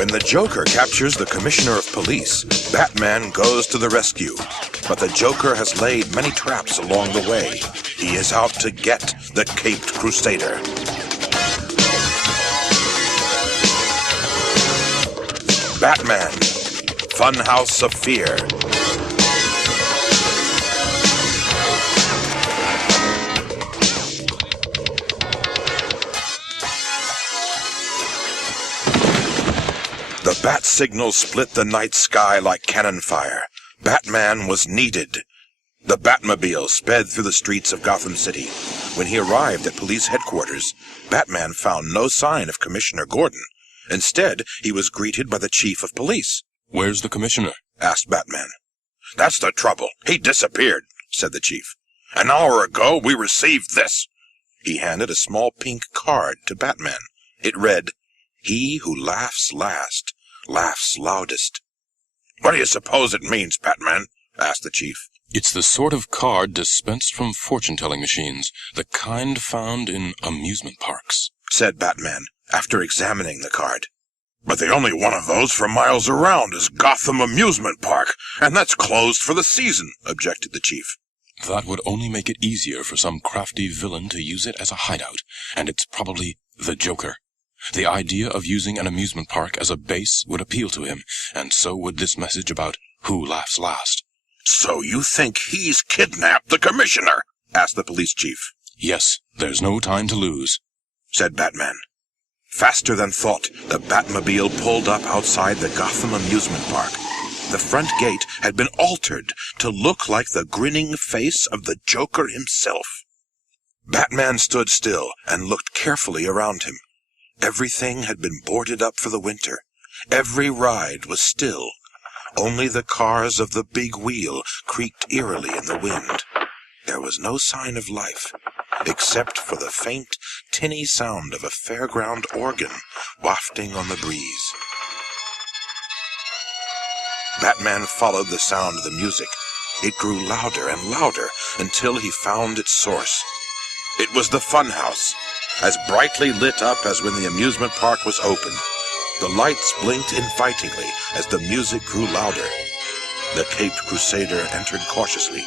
When the Joker captures the Commissioner of Police, Batman goes to the rescue. But the Joker has laid many traps along the way. He is out to get the Caped Crusader. Batman, Funhouse of Fear. The bat signal split the night sky like cannon fire. Batman was needed. The Batmobile sped through the streets of Gotham City. When he arrived at police headquarters, Batman found no sign of Commissioner Gordon. Instead, he was greeted by the chief of police. "Where's the commissioner?" asked Batman. "That's the trouble. He disappeared," said the chief. "An hour ago, we received this." He handed a small pink card to Batman. It read, "He who laughs last, laughs loudest." "What do you suppose it means, Batman?" asked the chief. "It's the sort of card dispensed from fortune-telling machines, the kind found in amusement parks," said Batman, after examining the card. "But the only one of those for miles around is Gotham Amusement Park, and that's closed for the season," objected the chief. "That would only make it easier for some crafty villain to use it as a hideout, and it's probably the Joker. The idea of using an amusement park as a base would appeal to him, and so would this message about who laughs last." "So you think he's kidnapped the commissioner?" asked the police chief. "Yes, there's no time to lose," said Batman. Faster than thought, the Batmobile pulled up outside the Gotham Amusement Park. The front gate had been altered to look like the grinning face of the Joker himself. Batman stood still and looked carefully around him. Everything had been boarded up for the winter. Every ride was still. Only the cars of the big wheel creaked eerily in the wind. There was no sign of life, except for the faint, tinny sound of a fairground organ wafting on the breeze. Batman followed the sound of the music. It grew louder and louder until he found its source. It was the Funhouse, as brightly lit up as when the amusement park was open. The lights blinked invitingly as the music grew louder. The Caped Crusader entered cautiously.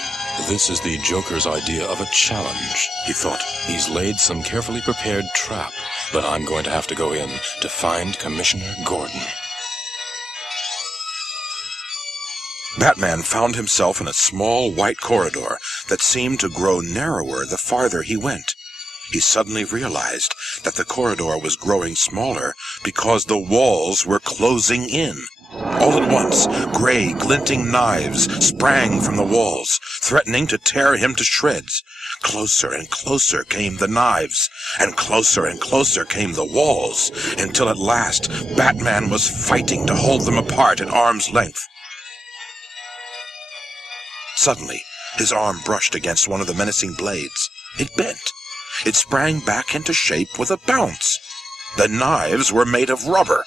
"This is the Joker's idea of a challenge," he thought. "He's laid some carefully prepared trap, but I'm going to have to go in to find Commissioner Gordon." Batman found himself in a small white corridor that seemed to grow narrower the farther he went. He suddenly realized that the corridor was growing smaller because the walls were closing in. All at once, gray, glinting knives sprang from the walls, threatening to tear him to shreds. Closer and closer came the knives, and closer came the walls, until at last Batman was fighting to hold them apart at arm's length. Suddenly, his arm brushed against one of the menacing blades. It bent. It sprang back into shape with a bounce. The knives were made of rubber.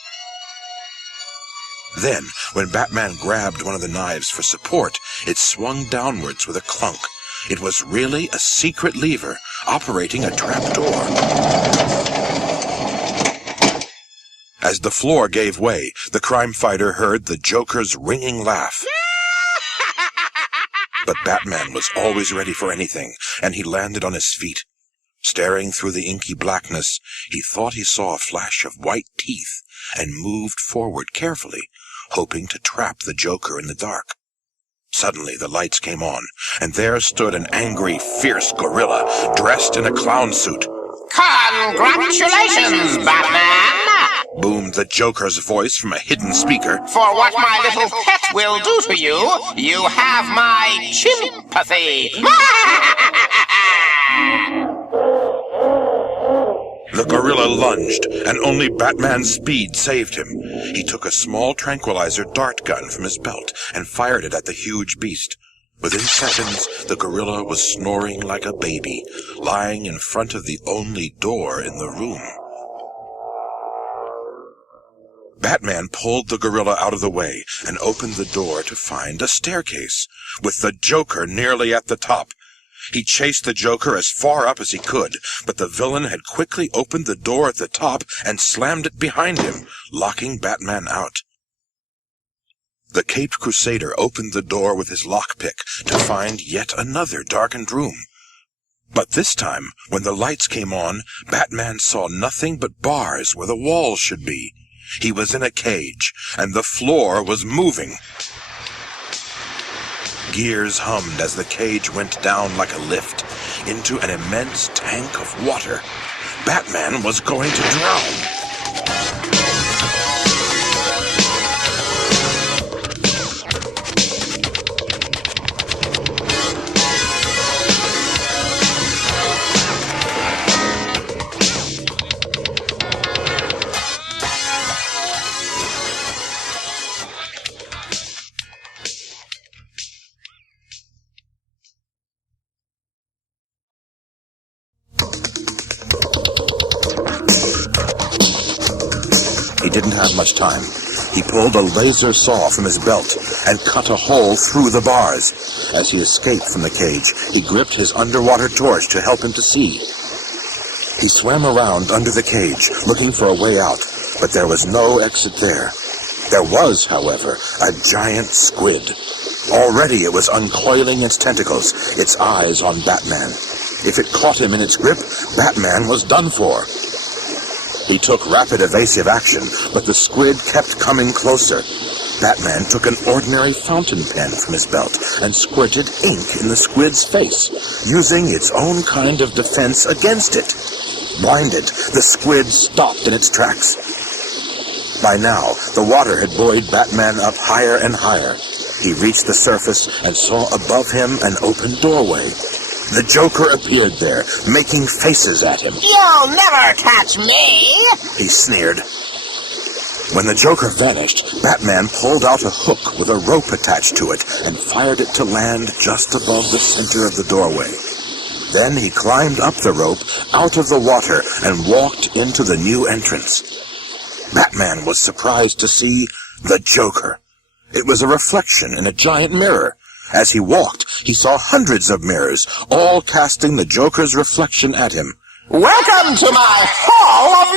Then, when Batman grabbed one of the knives for support, it swung downwards with a clunk. It was really a secret lever operating a trapdoor. As the floor gave way, the crime fighter heard the Joker's ringing laugh. But Batman was always ready for anything, and he landed on his feet. Staring through the inky blackness, he thought he saw a flash of white teeth and moved forward carefully, hoping to trap the Joker in the dark. Suddenly the lights came on, and there stood an angry, fierce gorilla dressed in a clown suit. "Congratulations, Batman!" boomed the Joker's voice from a hidden speaker. "For what my little pet will do to you, you have my sympathy." The gorilla lunged, and only Batman's speed saved him. He took a small tranquilizer dart gun from his belt and fired it at the huge beast. Within seconds, the gorilla was snoring like a baby, lying in front of the only door in the room. Batman pulled the gorilla out of the way and opened the door to find a staircase, with the Joker nearly at the top. He chased the Joker as far up as he could, but the villain had quickly opened the door at the top and slammed it behind him, locking Batman out. The Caped Crusader opened the door with his lockpick to find yet another darkened room. But this time, when the lights came on, Batman saw nothing but bars where the walls should be. He was in a cage, and the floor was moving. Gears hummed as the cage went down like a lift into an immense tank of water. Batman was going to drown. He didn't have much time. He pulled a laser saw from his belt and cut a hole through the bars. As he escaped from the cage, he gripped his underwater torch to help him to see. He swam around under the cage, looking for a way out, but there was no exit there. There was, however, a giant squid. Already it was uncoiling its tentacles, its eyes on Batman. If it caught him in its grip, Batman was done for. He took rapid evasive action, but the squid kept coming closer. Batman took an ordinary fountain pen from his belt and squirted ink in the squid's face, using its own kind of defense against it. Blinded, the squid stopped in its tracks. By now, the water had buoyed Batman up higher and higher. He reached the surface and saw above him an open doorway. The Joker appeared there, making faces at him. You'll never catch me! He sneered. When the Joker vanished, Batman pulled out a hook with a rope attached to it and fired it to land just above the center of the doorway. Then he climbed up the rope, out of the water, and walked into the new entrance. Batman was surprised to see the Joker. It was a reflection in a giant mirror. As he walked, he saw hundreds of mirrors, all casting the Joker's reflection at him. Welcome to my Hall of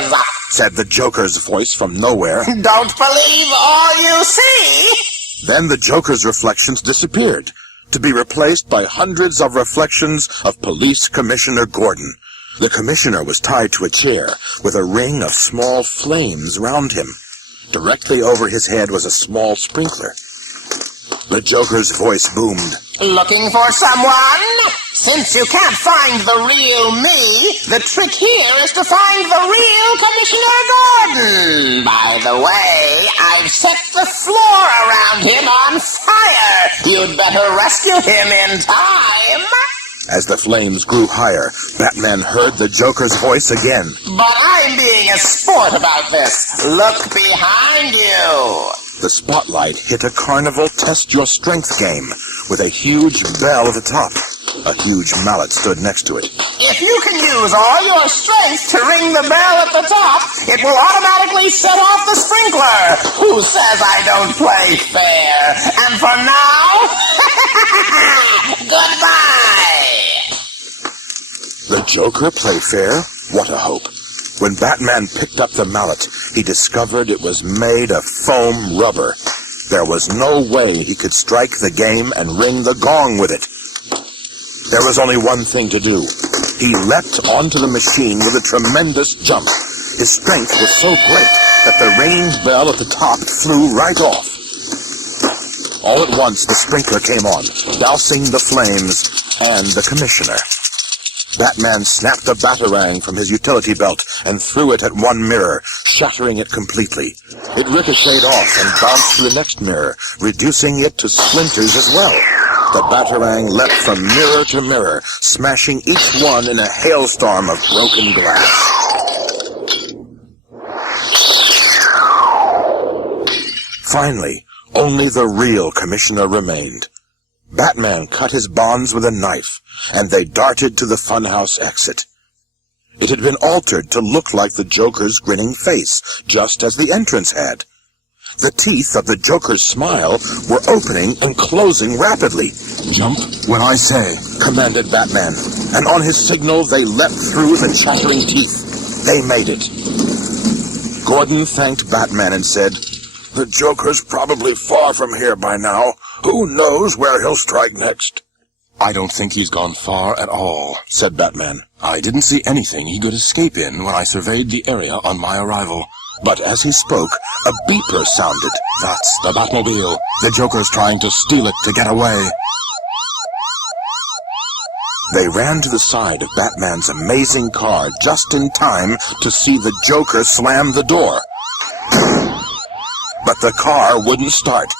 Mirrors, said the Joker's voice from nowhere. Don't believe all you see. Then the Joker's reflections disappeared, to be replaced by hundreds of reflections of Police Commissioner Gordon. The commissioner was tied to a chair, with a ring of small flames round him. Directly over his head was a small sprinkler. The Joker's voice boomed. Looking for someone? Since you can't find the real me, the trick here is to find the real Commissioner Gordon. By the way, I've set the floor around him on fire. You'd better rescue him in time. As the flames grew higher, Batman heard the Joker's voice again. But I'm being a sport about this. Look behind you. The spotlight hit a carnival test-your-strength game with a huge bell at the top. A huge mallet stood next to it. If you can use all your strength to ring the bell at the top, it will automatically set off the sprinkler. Who says I don't play fair? And for now, goodbye! The Joker play fair? What a hope. When Batman picked up the mallet, he discovered it was made of foam rubber. There was no way he could strike the game and ring the gong with it. There was only one thing to do. He leapt onto the machine with a tremendous jump. His strength was so great that the ringing bell at the top flew right off. All at once, the sprinkler came on, dousing the flames and the commissioner. Batman snapped a batarang from his utility belt and threw it at one mirror, shattering it completely. It ricocheted off and bounced to the next mirror, reducing it to splinters as well. The batarang leapt from mirror to mirror, smashing each one in a hailstorm of broken glass. Finally, only the real commissioner remained. Batman cut his bonds with a knife, and they darted to the Funhouse exit. It had been altered to look like the Joker's grinning face, just as the entrance had. The teeth of the Joker's smile were opening and closing rapidly. Jump when I say, Commanded Batman, and on his signal they leapt through the chattering teeth. They made it. Gordon thanked Batman and said, "The Joker's probably far from here by now. Who knows where he'll strike next?" I don't think he's gone far at all, said Batman. I didn't see anything he could escape in when I surveyed the area on my arrival. But as he spoke, a beeper sounded. That's the Batmobile. The Joker's trying to steal it to get away. They ran to the side of Batman's amazing car just in time to see the Joker slam the door. But the car wouldn't start,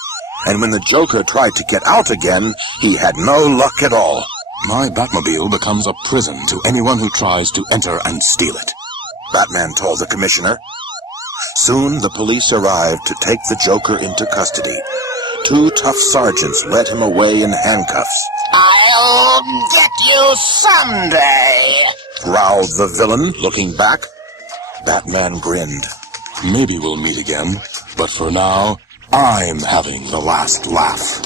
and when the Joker tried to get out again, he had no luck at all. My Batmobile becomes a prison to anyone who tries to enter and steal it, Batman told the commissioner. Soon the police arrived to take the Joker into custody. 2 tough sergeants led him away in handcuffs. I'll get you someday, Growled the villain, looking back. Batman grinned. Maybe we'll meet again, but for now, I'm having the last laugh.